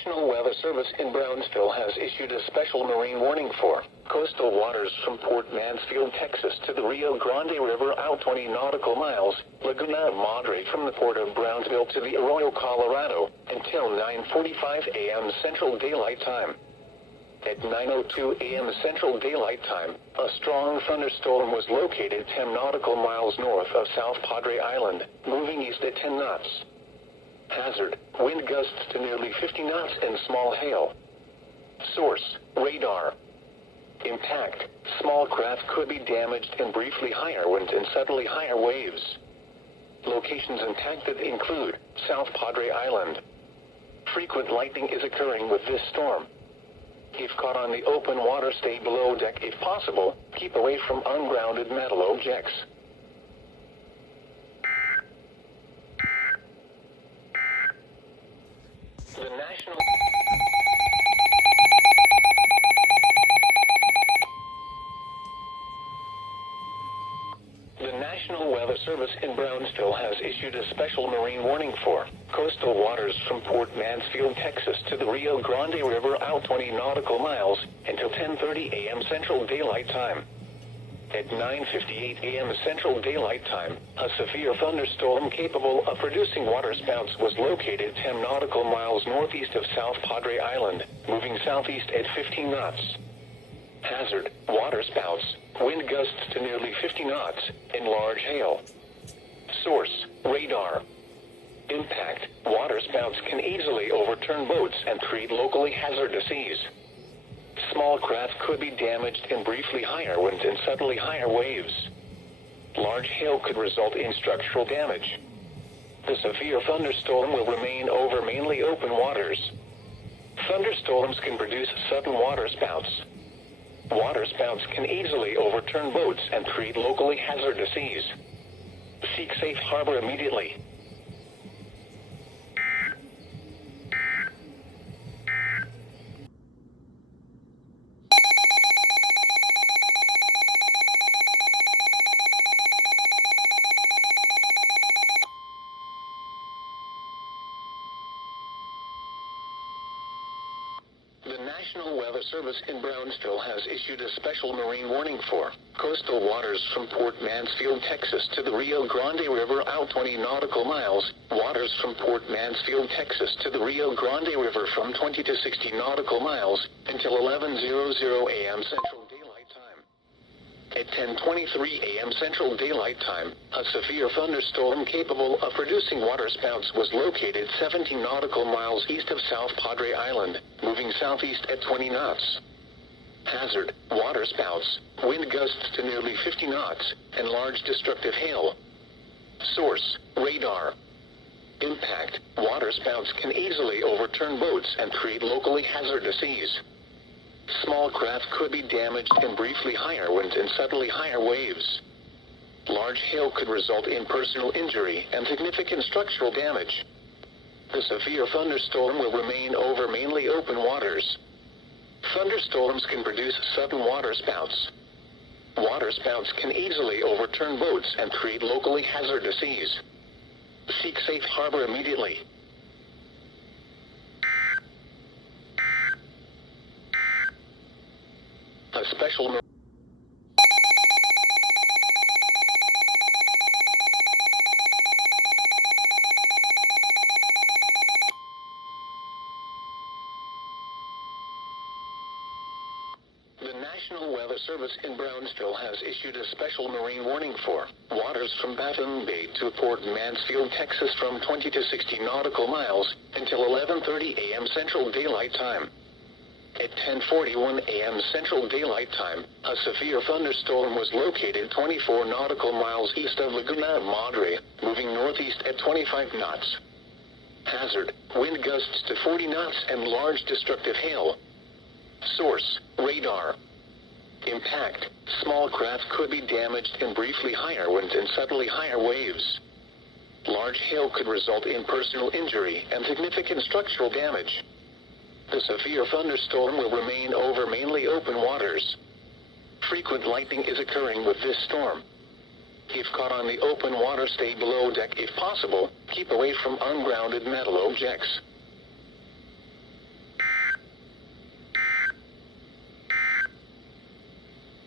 National Weather Service in Brownsville has issued a special marine warning for coastal waters from Port Mansfield, Texas to the Rio Grande River out 20 nautical miles, Laguna Madre from the port of Brownsville to the Arroyo, Colorado, until 9:45 a.m. Central Daylight Time. At 9:02 a.m. Central Daylight Time, a strong thunderstorm was located 10 nautical miles north of South Padre Island, moving east at 10 knots. Hazard, wind gusts to nearly 50 knots and small hail. Source, radar. Impact, small craft could be damaged and briefly higher winds and suddenly higher waves. Locations impacted include South Padre Island. Frequent lightning is occurring with this storm. If caught on the open water, stay below deck if possible. Keep away from ungrounded metal objects. The National Weather Service in Brownsville has issued a special marine warning for coastal waters from Port Mansfield, Texas to the Rio Grande River out 20 nautical miles until 10:30 a.m. Central Daylight Time. At 9:58 a.m. Central Daylight Time, a severe thunderstorm capable of producing waterspouts was located 10 nautical miles northeast of South Padre Island, moving southeast at 15 knots. Hazard, waterspouts, wind gusts to nearly 50 knots, and large hail. Source, radar. Impact, waterspouts can easily overturn boats and create locally hazardous seas. Small craft could be damaged and briefly higher winds and suddenly higher waves. Large hail could result in structural damage. The severe thunderstorm will remain over mainly open waters. Thunderstorms can produce sudden waterspouts. Waterspouts can easily overturn boats and create locally hazardous seas. Seek safe harbor immediately. The National Weather Service in Brownsville has issued a special marine warning for coastal waters from Port Mansfield, Texas to the Rio Grande River out 20 nautical miles, waters from Port Mansfield, Texas to the Rio Grande River from 20 to 60 nautical miles until 11:00 a.m. Central Daylight Time. At 10:23 a.m. Central Daylight Time, a severe thunderstorm capable of producing waterspouts was located 17 nautical miles east of South Padre Island, moving southeast at 20 knots. Hazard, waterspouts, wind gusts to nearly 50 knots, and large destructive hail. Source, radar. Impact, waterspouts can easily overturn boats and create locally hazardous seas. Small craft could be damaged and briefly higher winds and suddenly higher waves. Large hail could result in personal injury and significant structural damage. The severe thunderstorm will remain over mainly open waters. Thunderstorms can produce sudden waterspouts. Waterspouts can easily overturn boats and create locally hazardous seas. Seek safe harbor immediately. A special The National Weather Service in Brownsville has issued a special marine warning for waters from Baffin Bay to Port Mansfield, Texas from 20 to 60 nautical miles until 11:30 a.m. Central Daylight Time. At 10:41 a.m. Central Daylight Time, a severe thunderstorm was located 24 nautical miles east of Laguna Madre, moving northeast at 25 knots. Hazard, wind gusts to 40 knots and large destructive hail. Source, radar. Impact, small craft could be damaged and briefly higher winds and suddenly higher waves. Large hail could result in personal injury and significant structural damage. The severe thunderstorm will remain over mainly open waters. Frequent lightning is occurring with this storm. If caught on the open water, stay below deck if possible. Keep away from ungrounded metal objects.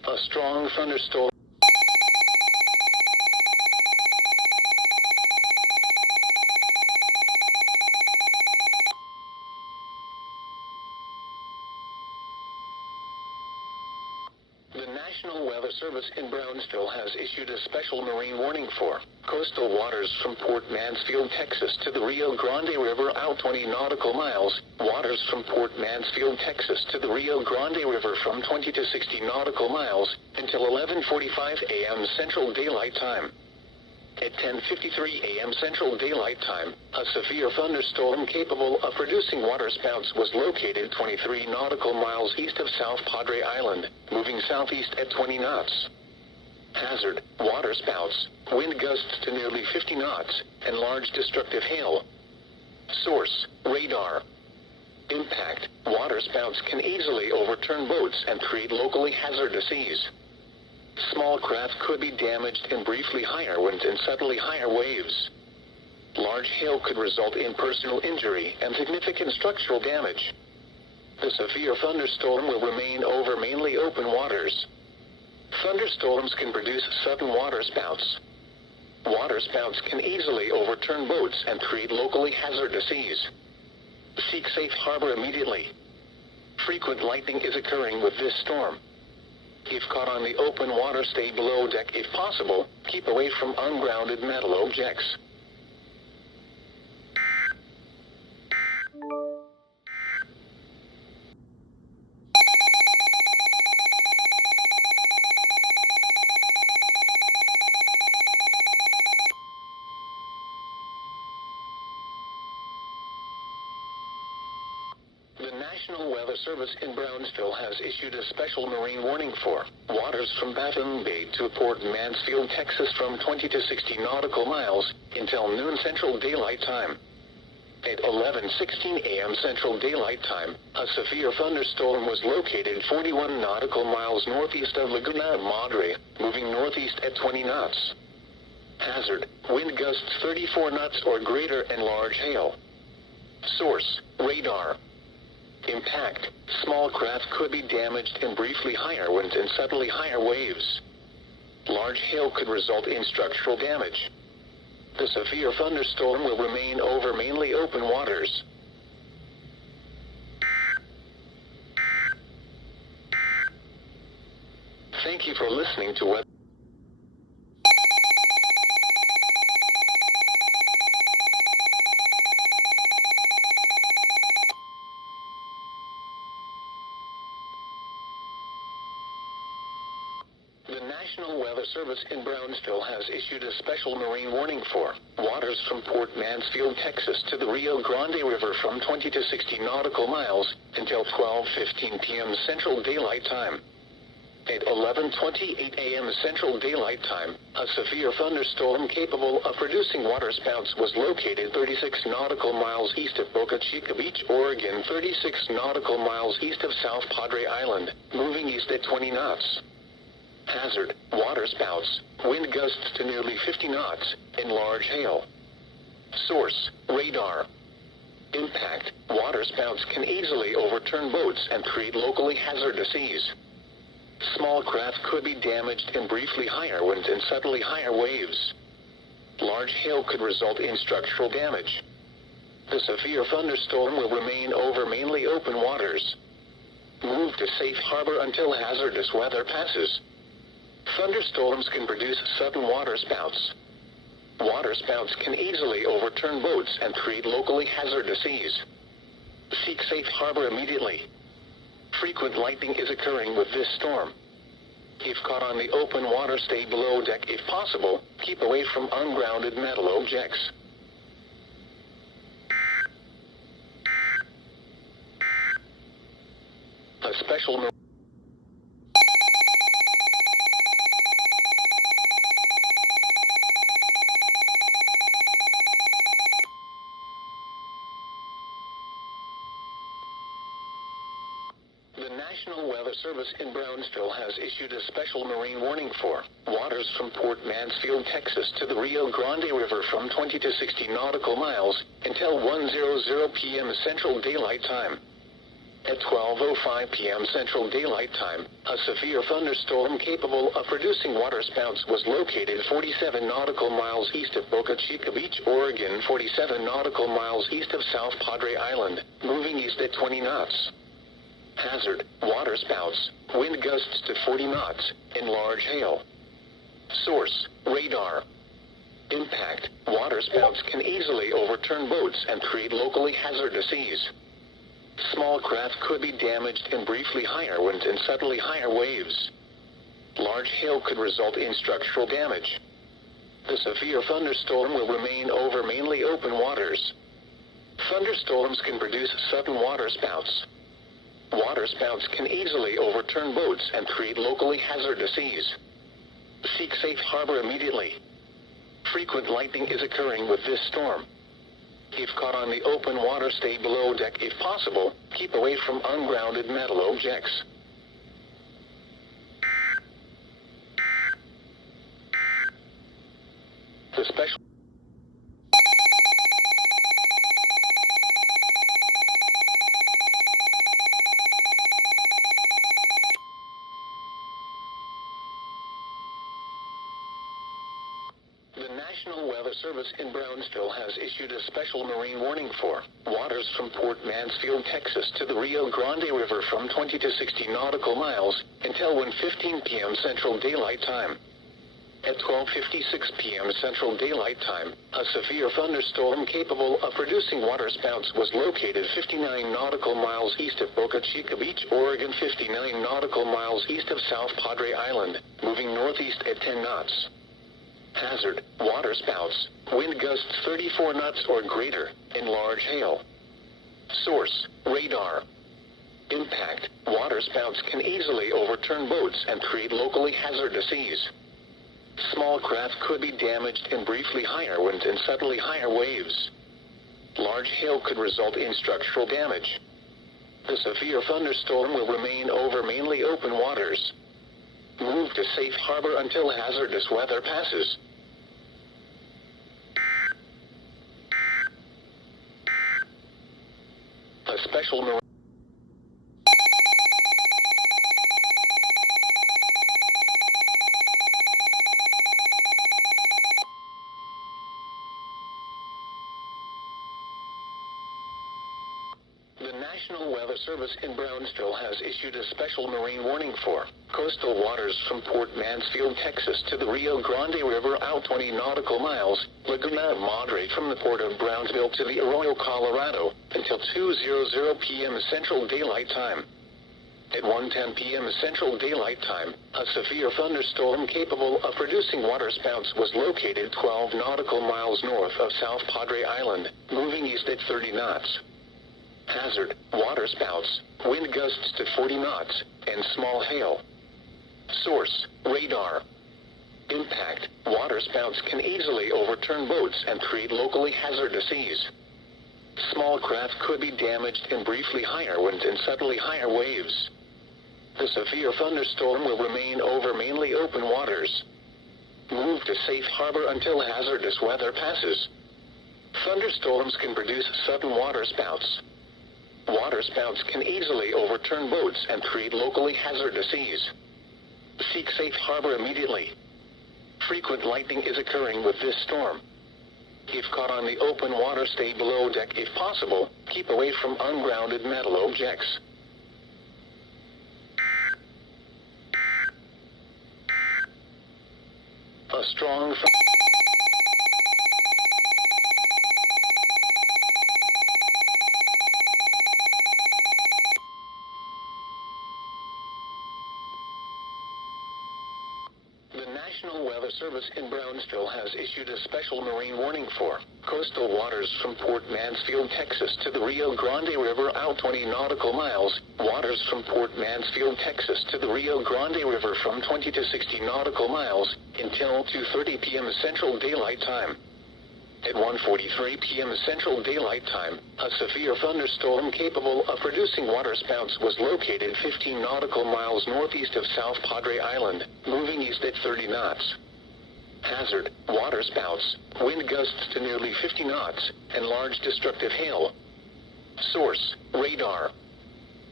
A strong thunderstorm. The National Weather Service in Brownsville has issued a special marine warning for coastal waters from Port Mansfield, Texas to the Rio Grande River out 20 nautical miles, waters from Port Mansfield, Texas to the Rio Grande River from 20 to 60 nautical miles until 11:45 a.m. Central Daylight Time. At 10:53 a.m. Central Daylight Time, a severe thunderstorm capable of producing waterspouts was located 23 nautical miles east of South Padre Island, moving southeast at 20 knots. Hazard: waterspouts, wind gusts to nearly 50 knots, and large destructive hail. Source: radar. Impact: waterspouts can easily overturn boats and create locally hazardous seas. Small craft could be damaged in briefly higher winds and suddenly higher waves. Large hail could result in personal injury and significant structural damage. The severe thunderstorm will remain over mainly open waters. Thunderstorms can produce sudden waterspouts. Waterspouts can easily overturn boats and create locally hazardous seas. Seek safe harbor immediately. Frequent lightning is occurring with this storm. If caught on the open water, stay below deck if possible. Keep away from ungrounded metal objects. The National Weather Service in Brownsville has issued a special marine warning for waters from Baffin Bay to Port Mansfield, Texas from 20 to 60 nautical miles until noon Central Daylight Time. At 11:16 a.m. Central Daylight Time, a severe thunderstorm was located 41 nautical miles northeast of Laguna Madre, moving northeast at 20 knots. Hazard: wind gusts 34 knots or greater and large hail. Source: radar. Impact: small craft could be damaged in briefly higher winds and suddenly higher waves. Large hail could result in structural damage. The severe thunderstorm will remain over mainly open waters. Thank you for listening to Weather. The National Weather Service in Brownsville has issued a special marine warning for waters from Port Mansfield, Texas to the Rio Grande River from 20 to 60 nautical miles until 12:15 p.m. Central Daylight Time. At 11:28 a.m. Central Daylight Time, a severe thunderstorm capable of producing waterspouts was located 36 nautical miles east of Boca Chica Beach, Oregon, 36 nautical miles east of South Padre Island, moving east at 20 knots. Hazard: waterspouts, wind gusts to nearly 50 knots, and large hail. Source: radar. Impact: waterspouts can easily overturn boats and create locally hazardous seas. Small craft could be damaged in briefly higher winds and suddenly higher waves. Large hail could result in structural damage. The severe thunderstorm will remain over mainly open waters. Move to safe harbor until hazardous weather passes. Thunderstorms can produce sudden waterspouts. Waterspouts can easily overturn boats and create locally hazardous seas. Seek safe harbor immediately. Frequent lightning is occurring with this storm. If caught on the open water, stay below deck if possible. Keep away from ungrounded metal objects. A special The National Weather Service in Brownsville has issued a special marine warning for waters from Port Mansfield, Texas to the Rio Grande River from 20 to 60 nautical miles until 1:00 p.m. Central Daylight Time. At 12:05 p.m. Central Daylight Time, a severe thunderstorm capable of producing waterspouts was located 47 nautical miles east of Boca Chica Beach, Oregon, 47 nautical miles east of South Padre Island, moving east at 20 knots. Hazard: waterspouts, wind gusts to 40 knots, and large hail. Source: radar. Impact: waterspouts can easily overturn boats and create locally hazardous seas. Small craft could be damaged in briefly higher winds and suddenly higher waves. Large hail could result in structural damage. The severe thunderstorm will remain over mainly open waters. Thunderstorms can produce sudden waterspouts. Waterspouts can easily overturn boats and create locally hazardous seas. Seek safe harbor immediately. Frequent lightning is occurring with this storm. If caught on the open water, stay below deck if possible. Keep away from ungrounded metal objects. The special National Weather Service in Brownsville has issued a special marine warning for waters from Port Mansfield, Texas to the Rio Grande River from 20 to 60 nautical miles until 1:15 p.m. Central Daylight Time. At 12:56 p.m. Central Daylight Time, a severe thunderstorm capable of producing waterspouts was located 59 nautical miles east of Boca Chica Beach, Oregon, 59 nautical miles east of South Padre Island, moving northeast at 10 knots. Hazard: waterspouts, wind gusts 34 knots or greater, and large hail. Source: radar. Impact: waterspouts can easily overturn boats and create locally hazardous seas. Small craft could be damaged in briefly higher winds and suddenly higher waves. Large hail could result in structural damage. The severe thunderstorm will remain over mainly open waters. Move to safe harbor until hazardous weather passes. A special marine The National Weather Service in Brownsville has issued a special marine warning for coastal waters from Port Mansfield, Texas to the Rio Grande River out 20 nautical miles, Laguna Madre from the port of Brownsville to the Arroyo, Colorado, until 2:00 p.m. Central Daylight Time. At 1:10 p.m. Central Daylight Time, a severe thunderstorm capable of producing waterspouts was located 12 nautical miles north of South Padre Island, moving east at 30 knots. Hazard: waterspouts, wind gusts to 40 knots, and small hail. Source: radar. Impact: waterspouts can easily overturn boats and create locally hazardous seas. Small craft could be damaged in briefly higher winds and suddenly higher waves. The severe thunderstorm will remain over mainly open waters. Move to safe harbor until hazardous weather passes. Thunderstorms can produce sudden waterspouts. Waterspouts can easily overturn boats and create locally hazardous seas. Seek safe harbor immediately. Frequent lightning is occurring with this storm. If caught on the open water, stay below deck if possible. Keep away from ungrounded metal objects. A strong The National Weather Service in Brownsville has issued a special marine warning for coastal waters from Port Mansfield, Texas to the Rio Grande River out 20 nautical miles, waters from Port Mansfield, Texas to the Rio Grande River from 20 to 60 nautical miles until 2:30 p.m. Central Daylight Time. At 1:43 p.m. Central Daylight Time, a severe thunderstorm capable of producing waterspouts was located 15 nautical miles northeast of South Padre Island, moving east at 30 knots. Hazard: waterspouts, wind gusts to nearly 50 knots, and large destructive hail. Source: radar.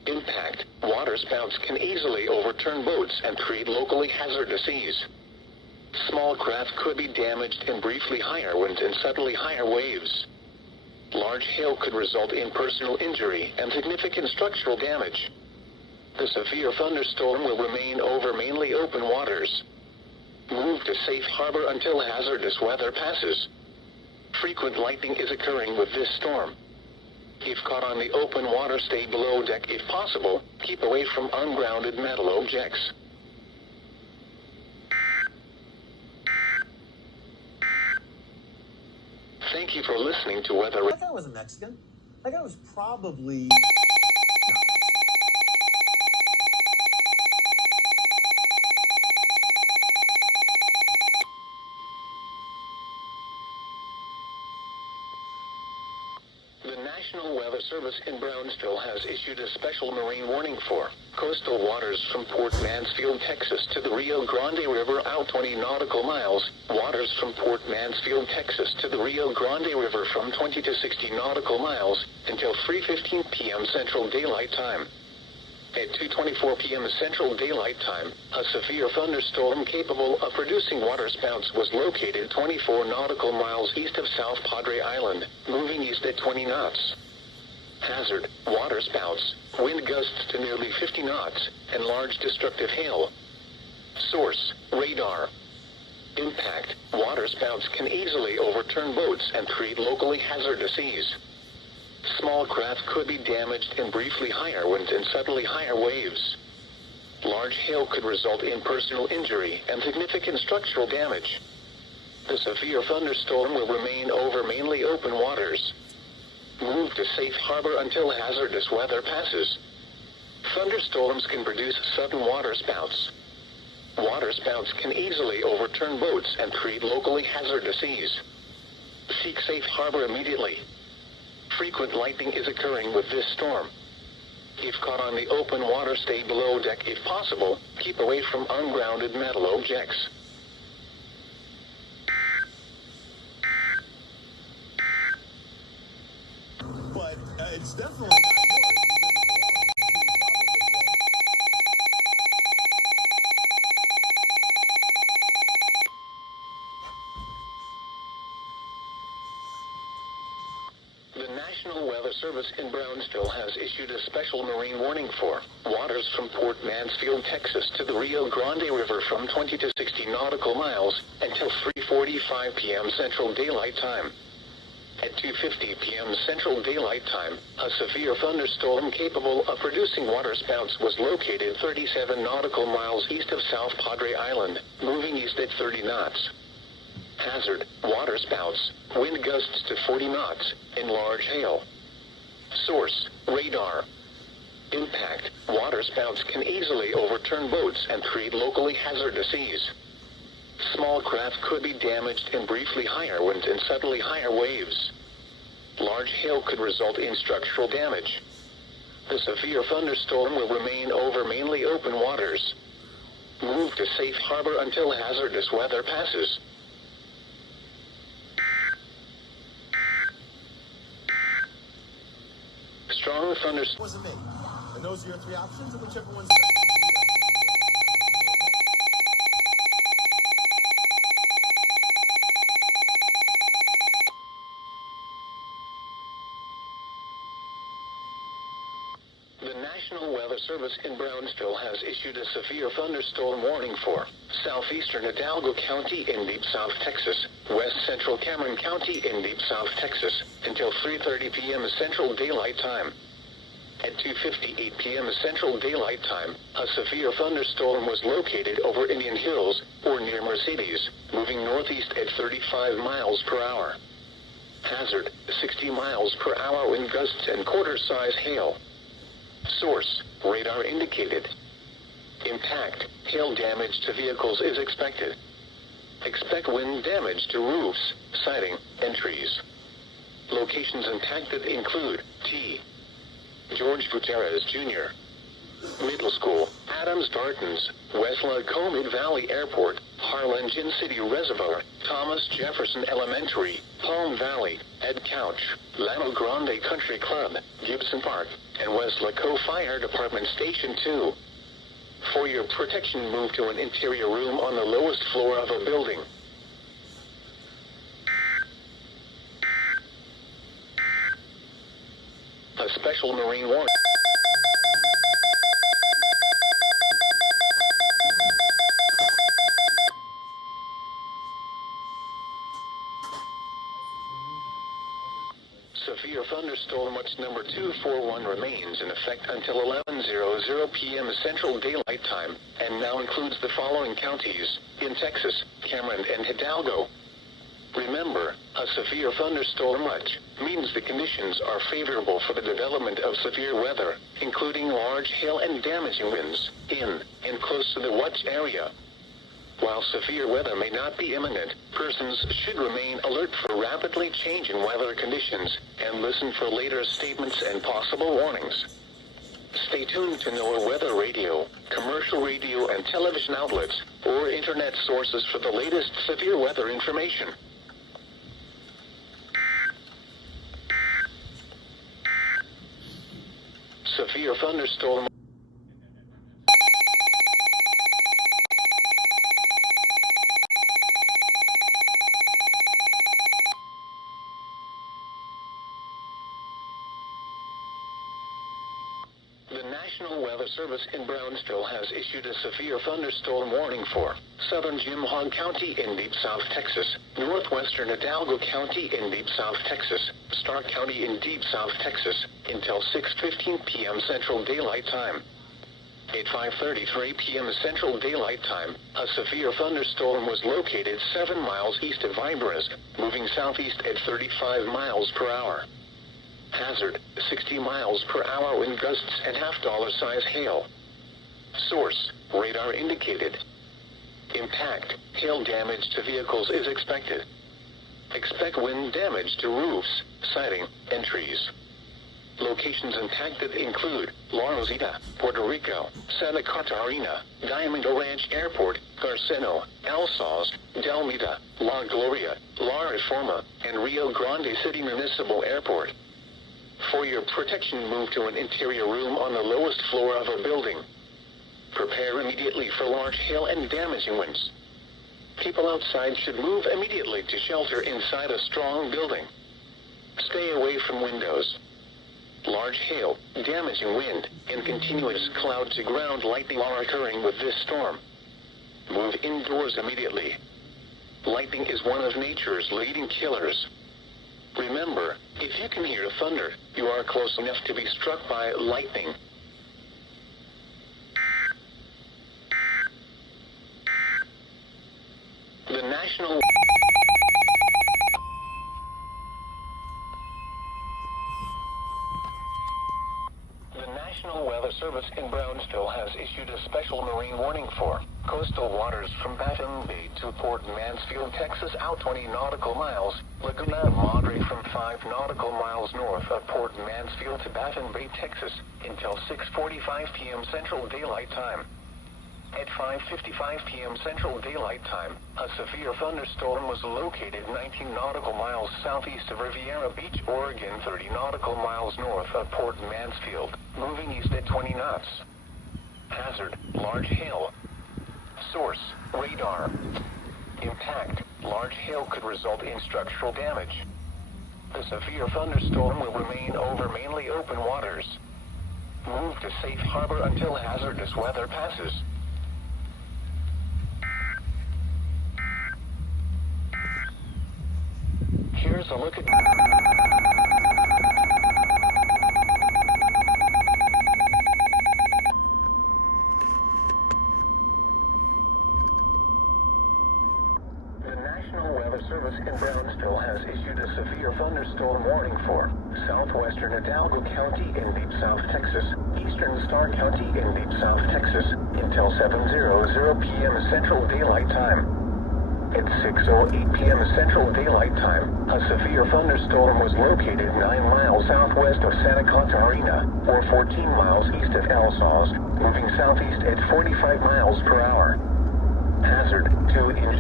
Impact. Waterspouts can easily overturn boats and create locally hazardous seas. Small craft could be damaged in briefly higher winds and suddenly higher waves. Large hail could result in personal injury and significant structural damage. The severe thunderstorm will remain over mainly open waters. Move to safe harbor until hazardous weather passes. Frequent lightning is occurring with this storm. If caught on the open water, stay below deck if possible. Keep away from ungrounded metal objects. Thank you for listening to Weather. That guy wasn't Mexican. That guy was probably... The National Weather Service in Brownsville has issued a special marine warning for coastal waters from Port Mansfield, Texas to the Rio Grande River out 20 nautical miles, waters from Port Mansfield, Texas to the Rio Grande River from 20 to 60 nautical miles until 3:15 p.m. Central Daylight Time. At 2:24 p.m. Central Daylight Time, a severe thunderstorm capable of producing waterspouts was located 24 nautical miles east of South Padre Island, moving east at 20 knots. Hazard: waterspouts, wind gusts to nearly 50 knots, and large destructive hail. Source: radar. Impact: waterspouts can easily overturn boats and create locally hazardous seas. Small craft could be damaged in briefly higher winds and suddenly higher waves. Large hail could result in personal injury and significant structural damage. The severe thunderstorm will remain over mainly open waters. Move to safe harbor until hazardous weather passes. Thunderstorms can produce sudden waterspouts. Waterspouts can easily overturn boats and create locally hazardous seas. Seek safe harbor immediately. Frequent lightning is occurring with this storm. If caught on the open water, stay below deck if possible. Keep away from ungrounded metal objects. But it's definitely not yours because it belongs to The National Weather Service in Brownsville has issued a special marine warning for waters from Port Mansfield, Texas to the Rio Grande River from 20 to 60 nautical miles until 3:45 p.m. Central Daylight Time. At 2:50 p.m. Central Daylight Time, a severe thunderstorm capable of producing waterspouts was located 37 nautical miles east of South Padre Island, moving east at 30 knots. Hazard: waterspouts, wind gusts to 40 knots, and large hail. Source: radar. Impact: waterspouts can easily overturn boats and create locally hazardous seas. Small craft could be damaged in briefly higher winds and suddenly higher waves. Large hail could result in structural damage. The severe thunderstorm will remain over mainly open waters. Move to safe harbor until hazardous weather passes. Strong thunderstorm. wasn't me. And those are your three options, and whichever one's the best one for you, that's The National Weather Service in Brownsville has issued a severe thunderstorm warning for southeastern Hidalgo County in deep South Texas, west central Cameron County in deep South Texas, until 3:30 p.m. Central Daylight Time. At 2:58 p.m. Central Daylight Time, a severe thunderstorm was located over Indian Hills, or near Mercedes, moving northeast at 35 miles per hour. Hazard: 60 miles per hour wind gusts and quarter-size hail. Source: radar indicated. Impact: hail damage to vehicles is expected. Expect wind damage to roofs, siding, and trees. Locations impacted include T. George Gutierrez Jr. Middle School, Adams Dartons, West Lacombe Valley Airport, Harlingen City Reservoir, Thomas Jefferson Elementary, Palm Valley, Ed Couch, Llano Grande Country Club, Gibson Park, and West Laco Fire Department Station 2. For your protection, move to an interior room on the lowest floor of a building. A special marine warning. Severe Thunderstorm Watch number 241 remains in effect until 11:00 p.m. Central Daylight Time, and now includes the following counties in Texas: Cameron and Hidalgo. Remember, a severe thunderstorm watch means the conditions are favorable for the development of severe weather, including large hail and damaging winds, in and close to the watch area. While severe weather may not be imminent, persons should remain alert for rapidly changing weather conditions and listen for later statements and possible warnings. Stay tuned to NOAA weather radio, commercial radio and television outlets, or internet sources for the latest severe weather information. Severe thunderstorm. The National Weather Service in Brownsville has issued a severe thunderstorm warning for southern Jim Hogg County in deep South Texas, northwestern Hidalgo County in deep South Texas, Stark County in deep South Texas, until 6:15 p.m. Central Daylight Time. At 5:33 p.m. Central Daylight Time, a severe thunderstorm was located 7 miles east of Vibres, moving southeast at 35 miles per hour. Hazard, 60 miles per hour wind gusts and $half size hail. Source, radar indicated. Impact, hail damage to vehicles is expected. Expect wind damage to roofs, siding, and trees. Locations impacted include La Rosita, Puerto Rico, Santa Catarina, Diamond Ranch Airport, Garceno, Alsos, Delmita, La Gloria, La Reforma, and Rio Grande City Municipal Airport. For your protection, move to an interior room on the lowest floor of a building. Prepare immediately for large hail and damaging winds. People outside should move immediately to shelter inside a strong building. Stay away from windows. Large hail, damaging wind, and continuous cloud-to-ground lightning are occurring with this storm. Move indoors immediately. Lightning is one of nature's leading killers. Remember, if you can hear thunder, you are close enough to be struck by lightning. The National Weather Service in Brownsville has issued a special marine warning for coastal waters from Baton Bay to Port Mansfield, Texas, out 20 nautical miles, Laguna Madre from 5 nautical miles north of Port Mansfield to Baton Bay, Texas, until 6:45 p.m. Central Daylight Time. At 5:55 p.m. Central Daylight Time, a severe thunderstorm was located 19 nautical miles southeast of Riviera Beach, Oregon, 30 nautical miles north of Port Mansfield, moving east at 20 knots. Hazard, large hail. Source, radar. Impact, large hail could result in structural damage. The severe thunderstorm will remain over mainly open waters. Move to safe harbor until hazardous weather passes. Here's a look at the National Weather Service in Brownsville has issued a severe thunderstorm warning for southwestern Hidalgo County in deep South Texas, eastern Stark County in deep South Texas, until 7:00 p.m. Central Daylight Time. At 6:08 p.m. Central Daylight Time, a severe thunderstorm was located 9 miles southwest of Santa Catarina, or 14 miles east of Alsos, moving southeast at 45 miles per hour. Hazard, 2 in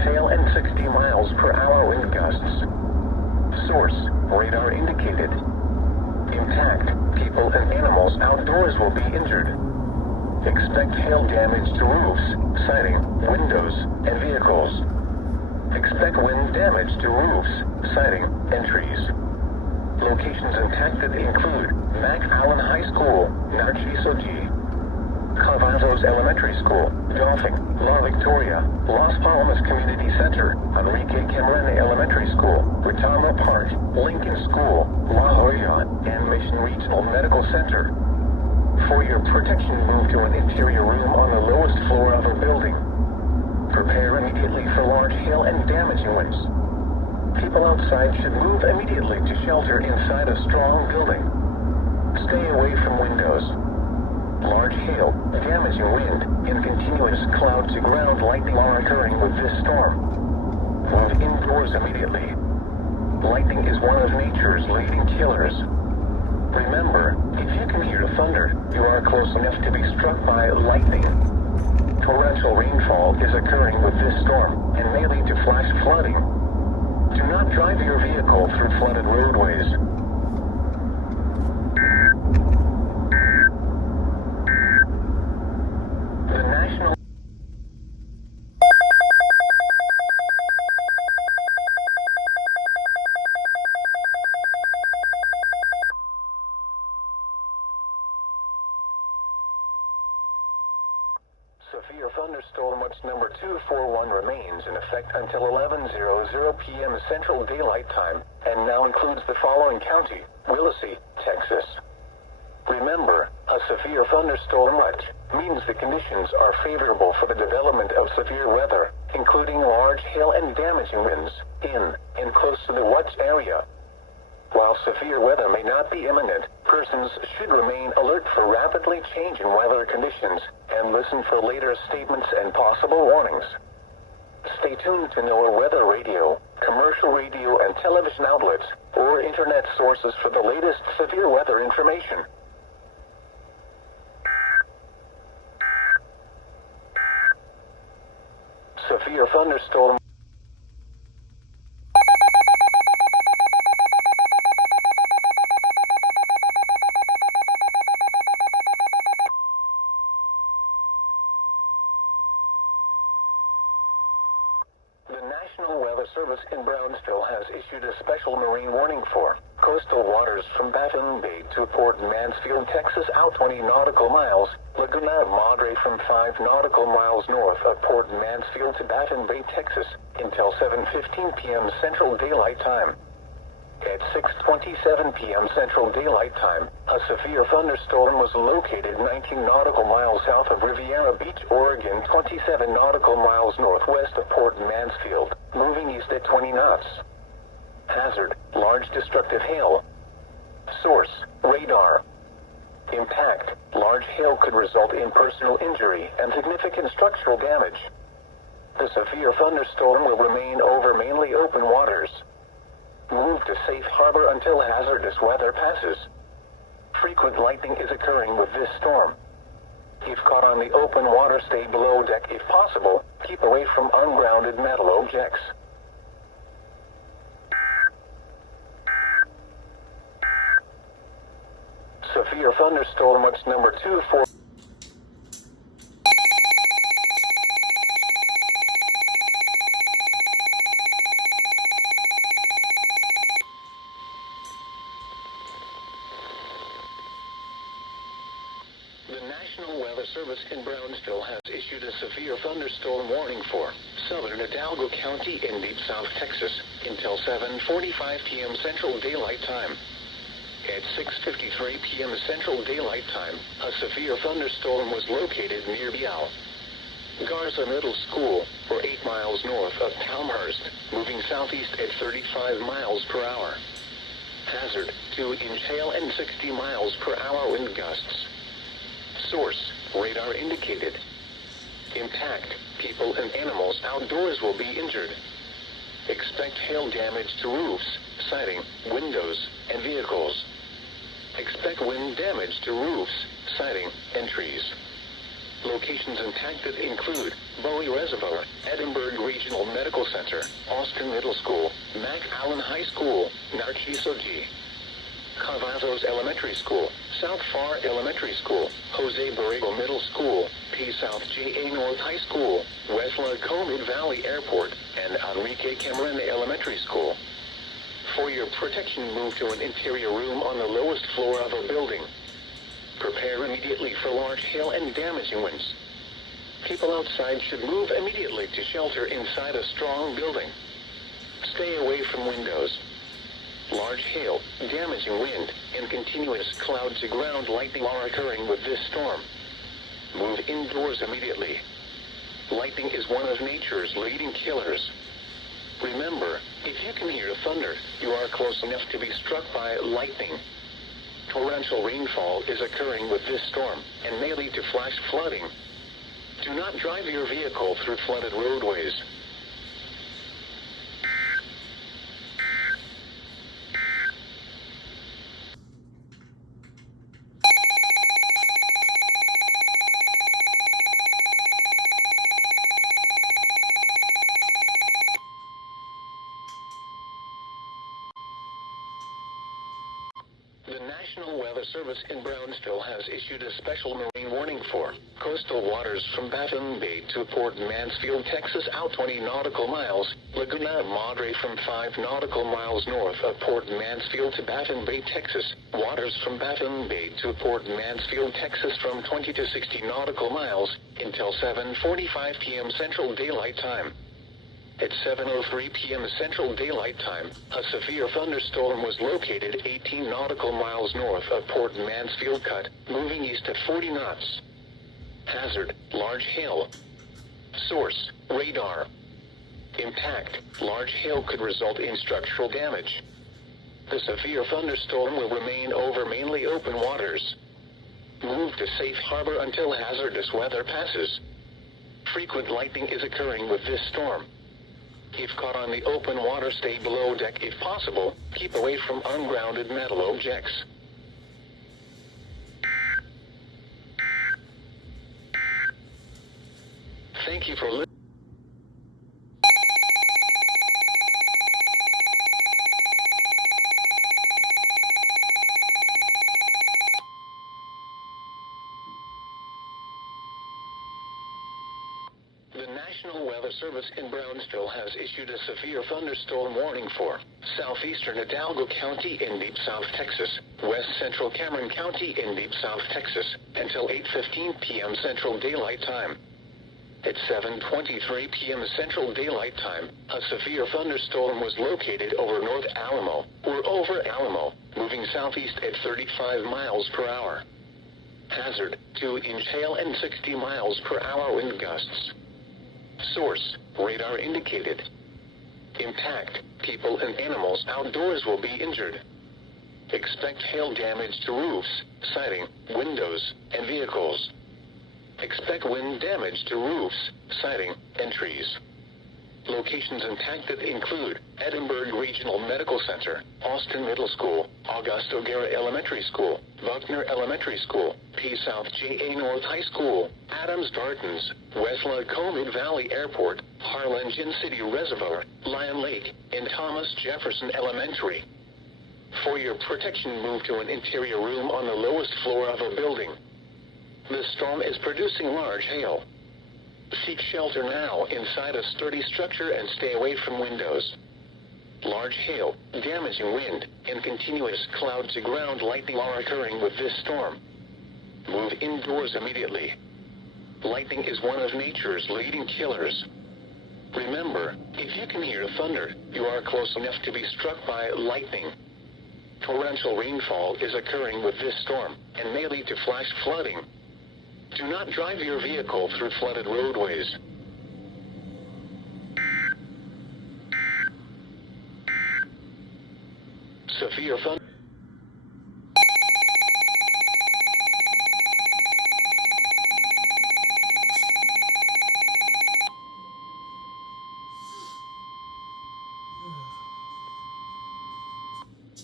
miles per hour wind gusts. Source, radar indicated. Impact, people and animals outdoors will be injured. Expect hail damage to roofs, siding, windows, and vehicles. Expect wind damage to roofs, siding, and trees. Locations impacted include Mac Allen High School, Narciso G. Cavazos Elementary School, Dolphin, La Victoria, Las Palmas Community Center, Enrique Camarena Elementary School, Retama Park, Lincoln School, La Jolla, and Mission Regional Medical Center. For your protection, move to an interior room on the lowest floor of a building. Prepare immediately for large hail and damaging winds. People outside should move immediately to shelter inside a strong building. Stay away from windows. Large hail, damaging wind, and continuous cloud-to-ground lightning are occurring with this storm. Move indoors immediately. Lightning is one of nature's leading killers. Remember, if you can hear thunder, you are close enough to be struck by lightning. Torrential rainfall is occurring with this storm and may lead to flash flooding. Do not drive your vehicle through flooded roadways. The National Severe Thunderstorm Watch number 241 remains in effect until 11:00 p.m. Central Daylight Time, and now includes the following county: Willacy, Texas. Remember, a severe thunderstorm watch means the conditions are favorable for the development of severe weather, including large hail and damaging winds, in and close to the watch area. While severe weather may not be imminent, persons should remain alert for rapidly changing weather conditions and listen for later statements and possible warnings. Stay tuned to NOAA weather radio, commercial radio and television outlets, or internet sources for the latest severe weather information. Severe thunderstorm. The National Weather Service in Brownsville has issued a special marine warning for coastal waters from Baffin Bay to Port Mansfield, Texas, out 20 nautical miles, Laguna Madre from 5 nautical miles north of Port Mansfield to Baffin Bay, Texas, until 7:15 p.m. Central Daylight Time. At 6:27 p.m. Central Daylight Time, a severe thunderstorm was located 19 nautical miles south of Riviera Beach, Oregon, 27 nautical miles northwest of Port Mansfield, moving east at 20 knots. Hazard: large destructive hail. Source: radar. Impact: large hail could result in personal injury and significant structural damage. The severe thunderstorm will remain over mainly open waters. Move to safe harbor until hazardous weather passes. Frequent lightning is occurring with this storm. If caught on the open water, stay below deck if possible. Keep away from ungrounded metal objects. Severe thunderstorm watch number 24. The National Weather Service in Brownsville has issued a severe thunderstorm warning for southern Hidalgo County in deep South Texas until 7:45 p.m. Central Daylight Time. At 6:53 p.m. Central Daylight Time, a severe thunderstorm was located near Bial. Garza Middle School, or 8 miles north of Palmhurst, moving southeast at 35 miles per hour. Hazard: 2-inch hail and 60 miles per hour wind gusts. Source: radar indicated. Impact: people and animals outdoors will be injured. Expect hail damage to roofs, siding, windows, and vehicles. Expect wind damage to roofs, siding, and trees. Locations impacted include Bowie Reservoir, Edinburgh Regional Medical Center, Austin Middle School, Mac Allen High School, Narciso-G. Cavazos Elementary School, South Far Elementary School, Jose Borrego Middle School, P South JA North High School, West Lacombe Valley Airport, and Enrique Camarena Elementary School. For your protection, move to an interior room on the lowest floor of a building. Prepare immediately for large hail and damaging winds. People outside should move immediately to shelter inside a strong building. Stay away from windows. Large hail, damaging wind, and continuous cloud-to-ground lightning are occurring with this storm. Move indoors immediately. Lightning is one of nature's leading killers. Remember, if you can hear thunder, you are close enough to be struck by lightning. Torrential rainfall is occurring with this storm and may lead to flash flooding. Do not drive your vehicle through flooded roadways. The National Weather Service in Brownsville has issued a special marine warning for coastal waters from Baffin Bay to Port Mansfield, Texas, out 20 nautical miles, Laguna Madre from 5 nautical miles north of Port Mansfield to Baffin Bay, Texas, waters from Baffin Bay to Port Mansfield, Texas from 20 to 60 nautical miles, until 7:45 p.m. Central Daylight Time. At 7:03 p.m. Central Daylight Time, a severe thunderstorm was located 18 nautical miles north of Port Mansfield Cut, moving east at 40 knots. Hazard, large hail. Source, radar. Impact, large hail could result in structural damage. The severe thunderstorm will remain over mainly open waters. Move to safe harbor until hazardous weather passes. Frequent lightning is occurring with this storm. If caught on the open water, stay below deck if possible. Keep away from ungrounded metal objects. Thank you for listening. The National Weather Service in Brownsville has issued a severe thunderstorm warning for southeastern Hidalgo County in deep South Texas, west central Cameron County in deep South Texas, until 8:15 p.m. Central Daylight Time. At 7:23 p.m. Central Daylight Time, a severe thunderstorm was located over North Alamo, or over Alamo, moving southeast at 35 miles per hour. Hazard, 2-inch hail and 60 miles per hour wind gusts. Source, radar indicated. Impact, people and animals outdoors will be injured. Expect hail damage to roofs, siding, windows, and vehicles. Expect wind damage to roofs, siding, and trees. Locations impacted include Edinburgh Regional Medical Center, Austin Middle School, Augusto Guerra Elementary School, Buckner Elementary School, P South JA North High School, Adams Gardens, West Lacombe Valley Airport, Harlingen City Reservoir, Lion Lake, and Thomas Jefferson Elementary. For your protection, move to an interior room on the lowest floor of a building. The storm is producing large hail. Seek shelter now inside a sturdy structure and stay away from windows. Large hail, damaging wind, and continuous cloud-to-ground lightning are occurring with this storm. Move indoors immediately. Lightning is one of nature's leading killers. Remember, if you can hear thunder, you are close enough to be struck by lightning. Torrential rainfall is occurring with this storm and may lead to flash flooding. Do not drive your vehicle through flooded roadways. Severe thunder.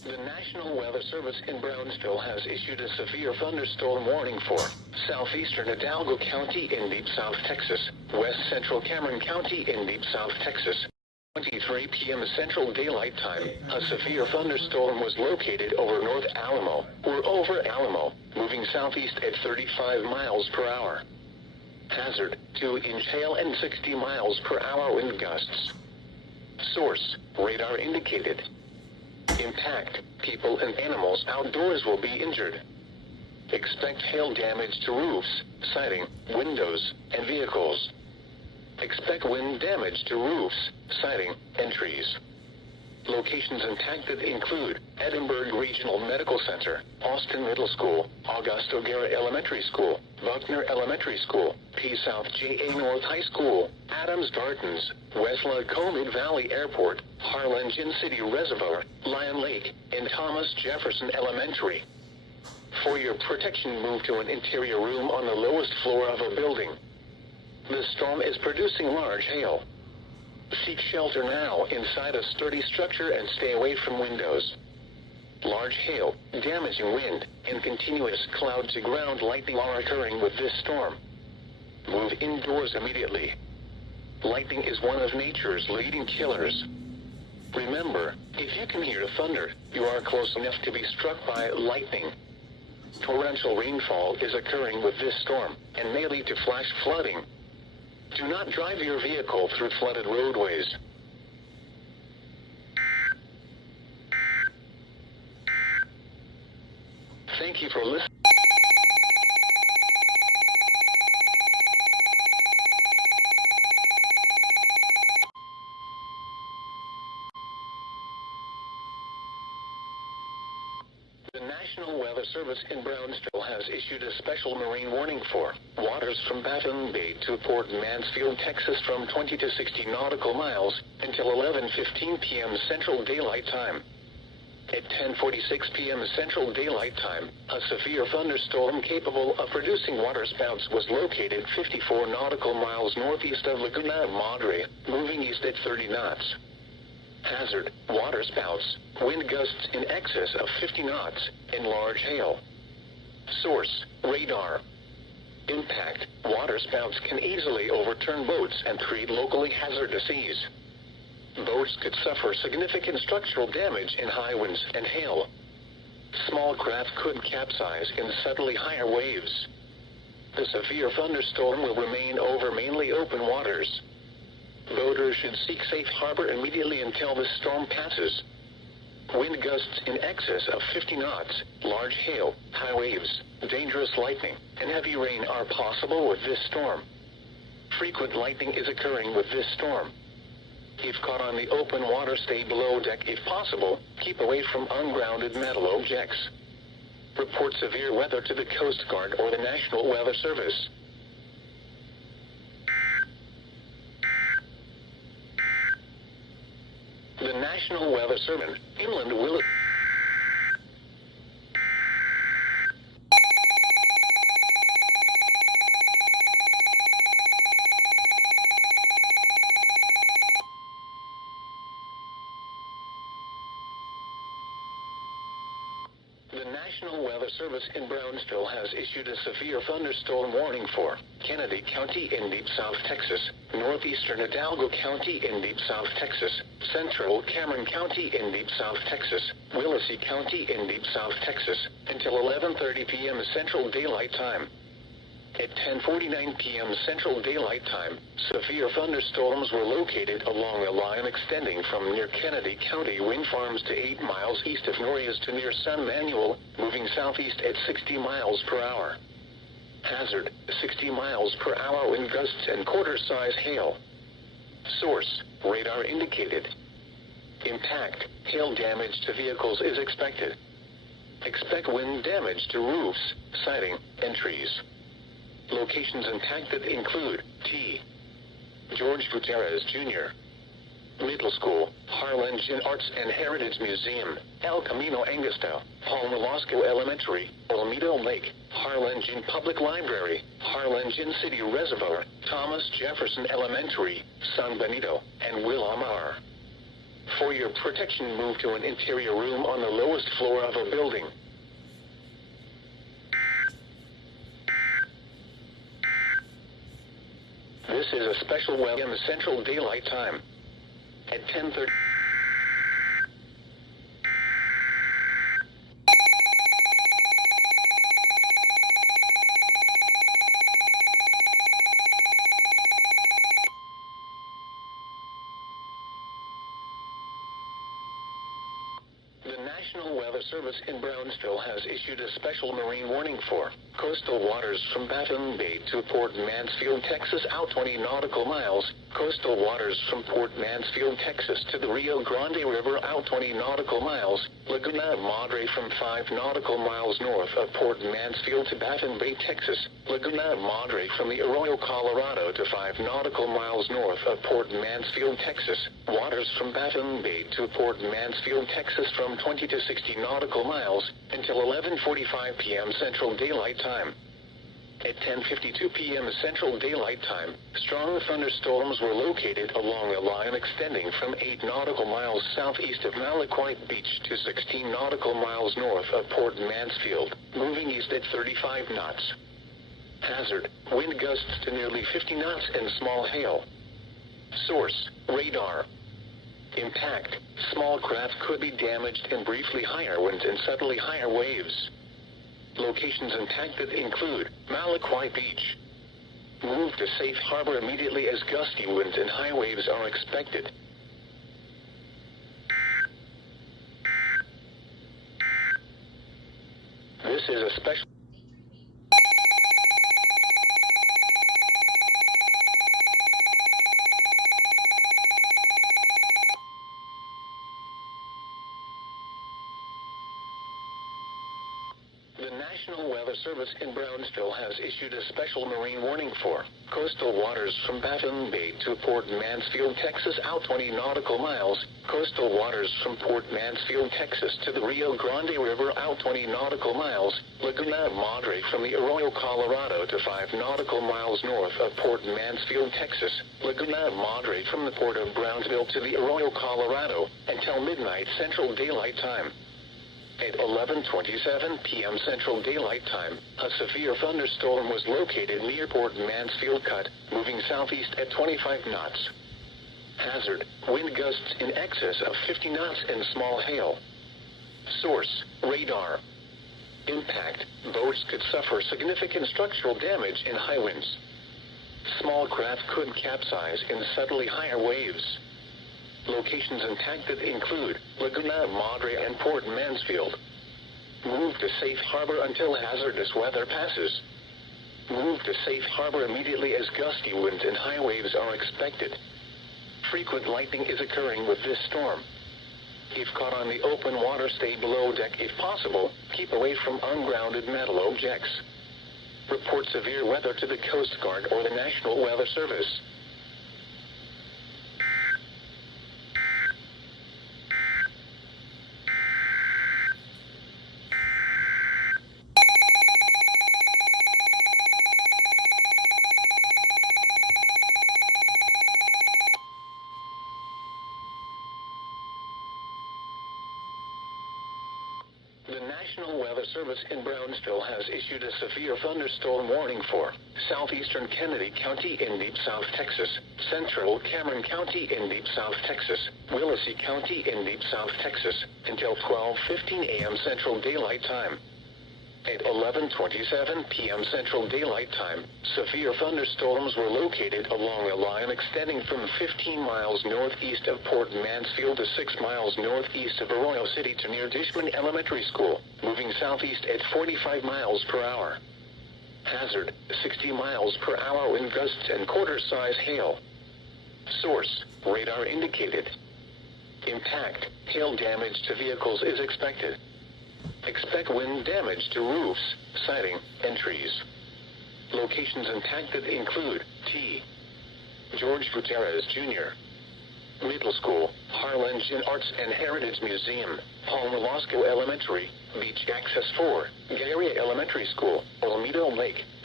The National Weather Service in Brownsville has issued a severe thunderstorm warning for southeastern Hidalgo County in deep South Texas, west central Cameron County in deep South Texas. 23 p.m. Central Daylight Time, a severe thunderstorm was located over North Alamo, or over Alamo, moving southeast at 35 miles per hour. Hazard, 2-inch hail and 60 miles per hour wind gusts. Source, radar indicated. Impact, people and animals outdoors will be injured. Expect hail damage to roofs, siding, windows, and vehicles. Expect wind damage to roofs, siding, and trees. Locations impacted include Edinburgh Regional Medical Center, Austin Middle School, Augusto Guerra Elementary School, Buckner Elementary School, P South JA North High School, Adams Gardens, West Lacombe Valley Airport, Harlingen City Reservoir, Lion Lake, and Thomas Jefferson Elementary. For your protection, move to an interior room on the lowest floor of a building. The storm is producing large hail. Seek shelter now inside a sturdy structure and stay away from windows. Large hail, damaging wind, and continuous cloud-to-ground lightning are occurring with this storm. Move indoors immediately. Lightning is one of nature's leading killers. Remember, if you can hear thunder, you are close enough to be struck by lightning. Torrential rainfall is occurring with this storm, and may lead to flash flooding. Do not drive your vehicle through flooded roadways. Thank you for listening. The National Weather Service in Brownsville has issued a special marine warning for waters from Baffin Bay to Port Mansfield, Texas from 20 to 60 nautical miles until 11:15 p.m. Central Daylight Time. At 10:46 p.m. Central Daylight Time, a severe thunderstorm capable of producing waterspouts was located 54 nautical miles northeast of Laguna Madre, moving east at 30 knots. Hazard, waterspouts, wind gusts in excess of 50 knots, and large hail. Source, radar. Impact, waterspouts can easily overturn boats and create locally hazardous seas. Boats could suffer significant structural damage in high winds and hail. Small craft could capsize in subtly higher waves. The severe thunderstorm will remain over mainly open waters. Boaters should seek safe harbor immediately until the storm passes. Wind gusts in excess of 50 knots, large hail, high waves, dangerous lightning, and heavy rain are possible with this storm. Frequent lightning is occurring with this storm. If caught on the open water, stay below deck if possible. Keep away from ungrounded metal objects. Report severe weather to the Coast Guard or the National Weather Service. The National Weather Service, inland will... The National Weather Service in Brownsville has issued a severe thunderstorm warning for Kennedy County in deep South Texas, northeastern Hidalgo County in deep South Texas, central Cameron County in deep South Texas, Willacy County in deep South Texas, until 11:30 p.m. Central Daylight Time. At 10:49 p.m. Central Daylight Time, severe thunderstorms were located along a line extending from near Kennedy County wind farms to 8 miles east of Norias to near San Manuel, moving southeast at 60 miles per hour. Hazard, 60 miles per hour wind gusts and quarter-size hail. Source, radar indicated. Impact, hail damage to vehicles is expected. Expect wind damage to roofs, siding, and trees. Locations impacted include T. George Gutierrez Jr. Middle School, Harlingen Arts and Heritage Museum, El Camino Angostura, Palma Lasco Elementary, Olmedo Lake, Harlingen Public Library, Harlingen City Reservoir, Thomas Jefferson Elementary, San Benito, and Will Amar. For your your protection, move to an interior room on the lowest floor of a building. This is a special weather in the Central Daylight Time. At 10:30. The National Weather Service in Brownsville has issued a special marine warning for coastal waters from Baffin Bay to Port Mansfield, Texas, out 20 nautical miles. Coastal waters from Port Mansfield, Texas to the Rio Grande River, out 20 nautical miles. Laguna Madre from 5 nautical miles north of Port Mansfield to Baffin Bay, Texas. Laguna Madre from the Arroyo, Colorado to 5 nautical miles north of Port Mansfield, Texas. Waters from Baffin Bay to Port Mansfield, Texas from 20 to 60 nautical miles until 11:45 p.m. Central Daylight Time. At 10:52 p.m. Central Daylight Time, strong thunderstorms were located along a line extending from 8 nautical miles southeast of Malaquite Beach to 16 nautical miles north of Port Mansfield, moving east at 35 knots. Hazard, wind gusts to nearly 50 knots and small hail. Source, radar. Impact, small craft could be damaged in briefly higher winds and suddenly higher waves. Locations impacted include Malaquite Beach. Move to safe harbor immediately as gusty winds and high waves are expected. This is a special... The National Weather Service in Brownsville has issued a special marine warning for coastal waters from Baffin Bay to Port Mansfield, Texas, out 20 nautical miles. Coastal waters from Port Mansfield, Texas to the Rio Grande River, out 20 nautical miles. Laguna Madre from the Arroyo, Colorado to 5 nautical miles north of Port Mansfield, Texas. Laguna Madre from the port of Brownsville to the Arroyo, Colorado until midnight Central Daylight Time. At 11:27 p.m. Central Daylight Time, a severe thunderstorm was located near Port Mansfield Cut, moving southeast at 25 knots. Hazard, wind gusts in excess of 50 knots and small hail. Source, radar. Impact, boats could suffer significant structural damage in high winds. Small craft could capsize in suddenly higher waves. Locations impacted include Laguna Madre and Port Mansfield. Move to safe harbor until hazardous weather passes. Move to safe harbor immediately as gusty winds and high waves are expected. Frequent lightning is occurring with this storm. If caught on the open water, stay below deck if possible. Keep away from ungrounded metal objects. Report severe weather to the Coast Guard or the National Weather Service. The National Weather Service in Brownsville has issued a severe thunderstorm warning for southeastern Kennedy County in deep South Texas, central Cameron County in deep South Texas, Willacy County in deep South Texas, until 12:15 a.m. Central Daylight Time. At 11:27 p.m. Central Daylight Time, severe thunderstorms were located along a line extending from 15 miles northeast of Port Mansfield to 6 miles northeast of Arroyo City to near Dishman Elementary School, moving southeast at 45 miles per hour. Hazard, 60 miles per hour wind gusts and quarter-size hail. Source, radar indicated. Impact, hail damage to vehicles is expected. Expect wind damage to roofs, siding, and trees. Locations impacted include T. George Gutierrez Jr. Middle School, Harlingen Arts and Heritage Museum, Palm Velasco Elementary, Beach Access 4, Gary Elementary School, Olmedo Lake,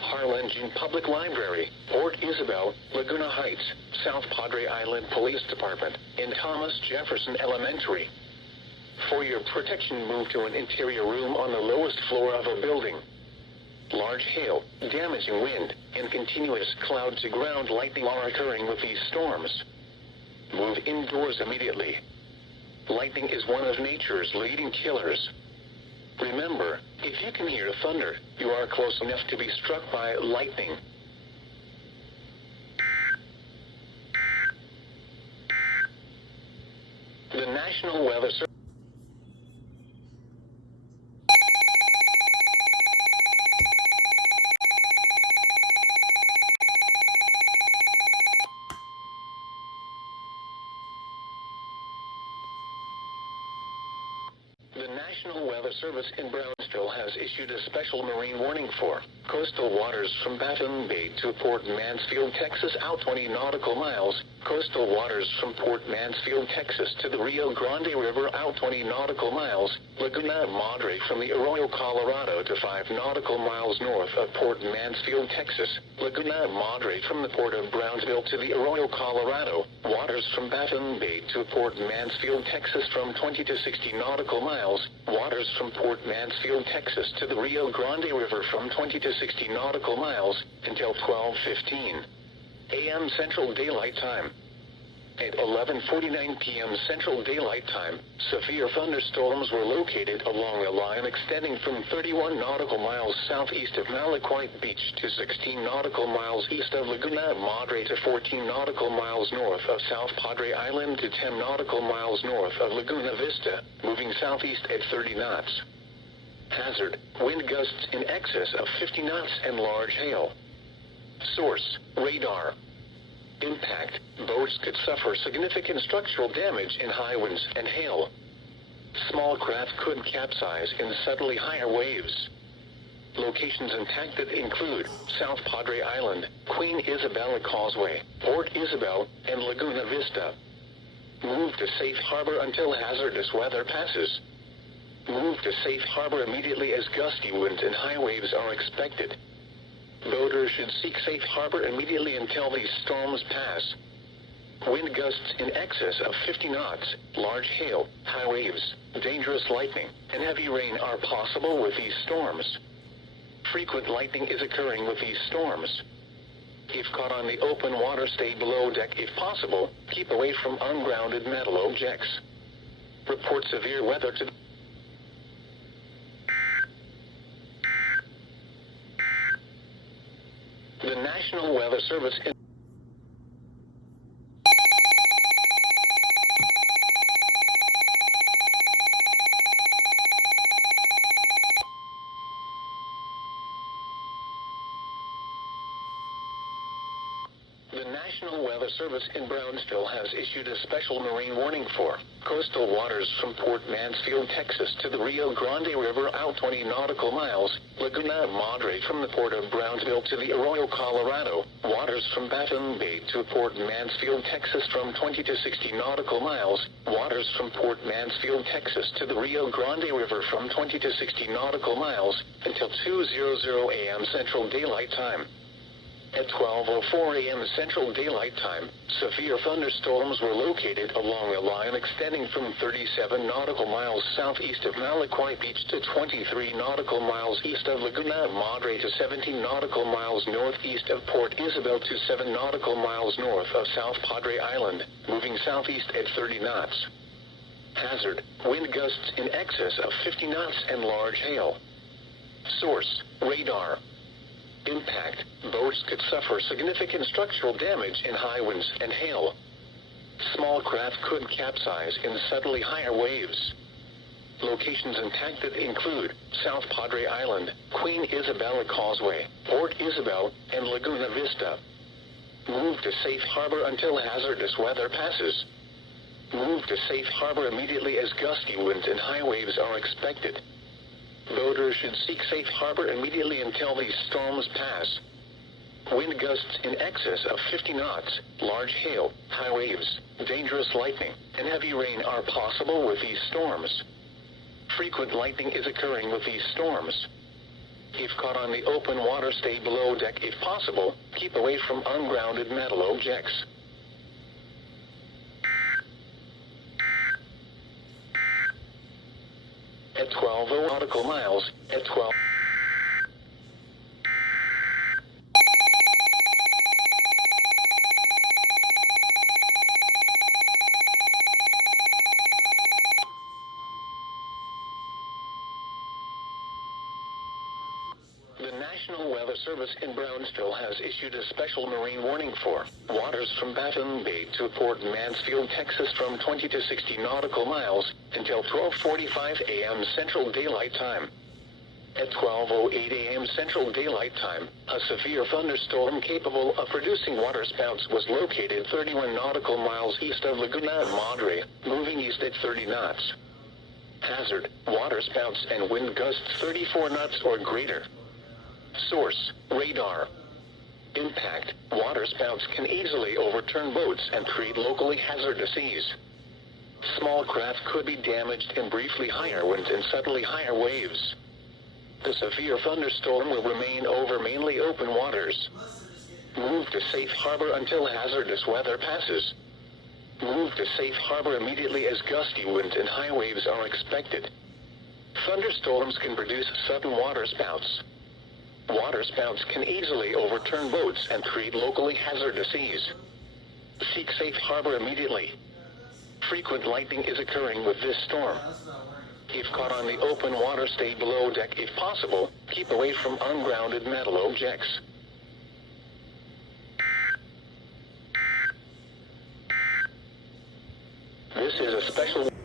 Harlingen Public Library, Port Isabel, Laguna Heights, South Padre Island Police Department, and Thomas Jefferson Elementary. For your protection, move to an interior room on the lowest floor of a building. Large hail, damaging wind, and continuous cloud-to-ground lightning are occurring with these storms. Move indoors immediately. Lightning is one of nature's leading killers. Remember, if you can hear thunder, you are close enough to be struck by lightning. The National Weather Service. The National Weather Service in Brownsville has issued a special marine warning for coastal waters from Baffin Bay to Port Mansfield, Texas, out 20 nautical miles. Coastal waters from Port Mansfield, Texas to the Rio Grande River, out 20 nautical miles. Laguna Madre from the Arroyo Colorado to 5 nautical miles north of Port Mansfield, Texas. Laguna Madre from the port of Brownsville to the Arroyo Colorado. Waters from Baffin Bay to Port Mansfield, Texas from 20 to 60 nautical miles. Waters from Port Mansfield, Texas to the Rio Grande River from 20 to 60 nautical miles until 12:15 a.m. Central Daylight Time. At 11:49 p.m. Central Daylight Time, severe thunderstorms were located along a line extending from 31 nautical miles southeast of Malaquite Beach to 16 nautical miles east of Laguna Madre to 14 nautical miles north of South Padre Island to 10 nautical miles north of Laguna Vista, moving southeast at 30 knots. Hazard: wind gusts in excess of 50 knots and large hail. Source: radar. Impact: boats could suffer significant structural damage in high winds and hail. Small craft could capsize in suddenly higher waves. Locations impacted include South Padre Island, Queen Isabella Causeway, Port Isabel, and Laguna Vista. Move to safe harbor until hazardous weather passes. Move to safe harbor immediately as gusty winds and high waves are expected. Boaters should seek safe harbor immediately until these storms pass. Wind gusts in excess of 50 knots, large hail, high waves, dangerous lightning, and heavy rain are possible with these storms. Frequent lightning is occurring with these storms. If caught on the open water, stay below deck if possible. Keep away from ungrounded metal objects. Report severe weather to the National Weather Service in The National Weather Service in Brownsville has issued a special marine warning for coastal waters from Port Mansfield, Texas to the Rio Grande River, out 20 nautical miles. Laguna Madre from the port of Brownsville to the Arroyo Colorado. Waters from Baffin Bay to Port Mansfield, Texas from 20 to 60 nautical miles. Waters from Port Mansfield, Texas to the Rio Grande River from 20 to 60 nautical miles until 2:00 a.m. Central Daylight Time. At 12:04 a.m. Central Daylight Time, severe thunderstorms were located along a line extending from 37 nautical miles southeast of Malaquite Beach to 23 nautical miles east of Laguna Madre to 17 nautical miles northeast of Port Isabel to 7 nautical miles north of South Padre Island, moving southeast at 30 knots. Hazard: wind gusts in excess of 50 knots and large hail. Source: radar. Impact: boats could suffer significant structural damage in high winds and hail. Small craft could capsize in suddenly higher waves. Locations impacted include South Padre Island, Queen Isabella Causeway, Port Isabel, and Laguna Vista. Move to safe harbor until hazardous weather passes. Move to safe harbor immediately as gusty winds and high waves are expected. Boaters should seek safe harbor immediately until these storms pass. Wind gusts in excess of 50 knots, large hail, high waves, dangerous lightning, and heavy rain are possible with these storms. Frequent lightning is occurring with these storms. If caught on the open water, stay below deck if possible. Keep away from ungrounded metal objects. At 12 nautical miles, at 12. The National Weather Service in Brownsville has issued a special marine warning for waters from Baffin Bay to Port Mansfield, Texas from 20 to 60 nautical miles until 12:45 a.m. Central Daylight Time. At 12:08 a.m. Central Daylight Time, a severe thunderstorm capable of producing waterspouts was located 31 nautical miles east of Laguna Madre, moving east at 30 knots. Hazard: waterspouts and wind gusts 34 knots or greater. Source: radar. Impact: waterspouts can easily overturn boats and create locally hazardous seas. Small craft could be damaged in briefly higher winds and suddenly higher waves. The severe thunderstorm will remain over mainly open waters. Move to safe harbor until hazardous weather passes. Move to safe harbor immediately as gusty winds and high waves are expected. Thunderstorms can produce sudden waterspouts. Waterspouts can easily overturn boats and create locally hazardous seas. Seek safe harbor immediately. Frequent lightning is occurring with this storm. If caught on the open water, stay below deck if possible. Keep away from ungrounded metal objects. This is a special